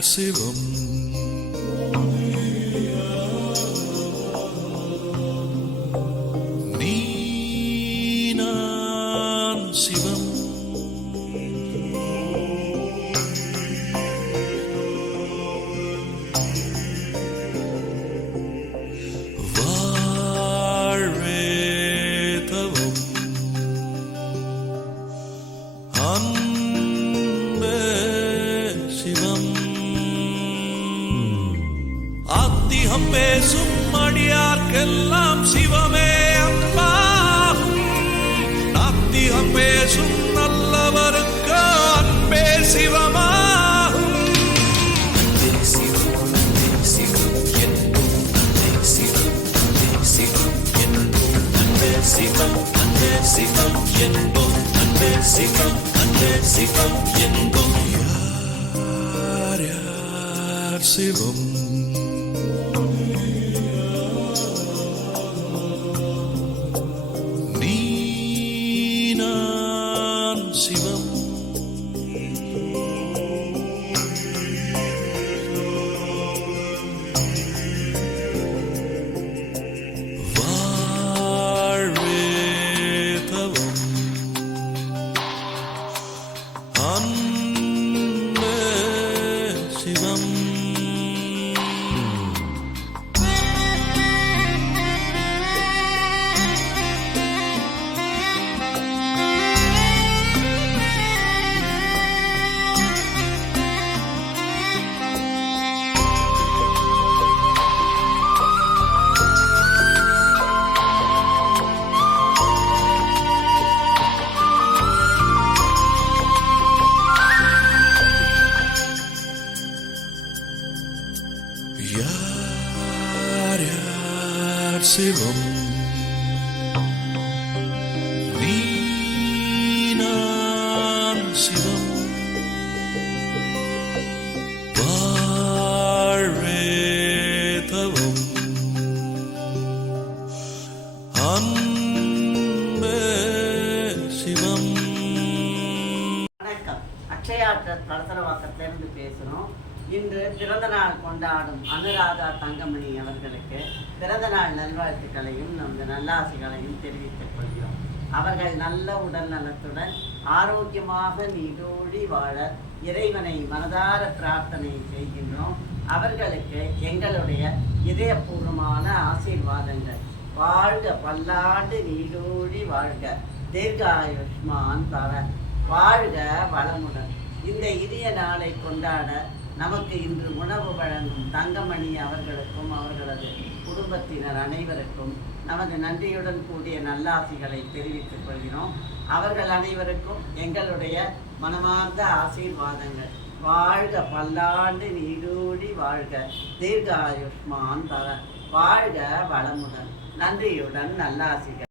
சிவம் நீ நான் சிவம் வாழ்வே தவம் அன்பே சிவம் ஆத்திகம் பேசும் அடியார்க்கெல்லாம் சிவமே அன்பாகும் நாத்திகம் பேசும் நல்லவருக்கு அன்பே சிவமாகும் அன்பே சிவம் அன்பே சிவம் என்போம் அன்பே சிவம் அன்பே சிவம் என்போம் அன்பே சிவம் அன்பே சிவம் என்போம் அன்பே சிவம் அன்பே சிவம் என்போம் யார் யார் சிவம் நீ நான் சிவம் வாழ்வே தவம் அன்பே சிவம் யார் யார் சிவம் நீ நான் சிவம் வாழ்வே தவம் அன்பே சிவம். வணக்கம். அக்ஷயா தலசரவாக்கத்திலிருந்து பேசுகிறோம். இன்று பிறந்த நாள் கொண்டாடும் அனுராதா தங்கமணி அவர்களுக்கு பிறந்த நாள் நல்வாழ்த்துக்களையும் நமது நல்லாசிகளையும் தெரிவித்துக் கொள்கிறோம். அவர்கள் நல்ல உடல் நலத்துடன் ஆரோக்கியமாக நீடோடி வாழ இறைவனை மனதார பிரார்த்தனை செய்கின்றோம். அவர்களுக்கு எங்களுடைய இதயபூர்வமான ஆசீர்வாதங்கள். வாழ்க பல்லாண்டு நீடோடி வாழ்க தீர்காயுஷ்மான் பவ வாழ்க வளமுடன். இந்த இனிய நாளை கொண்டாட நமக்கு இன்று உணவு வழங்கும் தங்கமணி அவர்களுக்கும் அவர்களது குடும்பத்தினர் அனைவருக்கும் நமது நன்றியுடன் கூடிய நல்லாசிகளை தெரிவித்துக் கொள்கிறோம். அவர்கள் அனைவருக்கும் எங்களுடைய மனமார்ந்த ஆசீர்வாதங்கள். வாழ்க பல்லாண்டு நீடூடி வாழ்க தீர்காயுஷ்மான் பவ வாழ்க வளமுடன். நன்றியுடன் நல்லாசிகள்.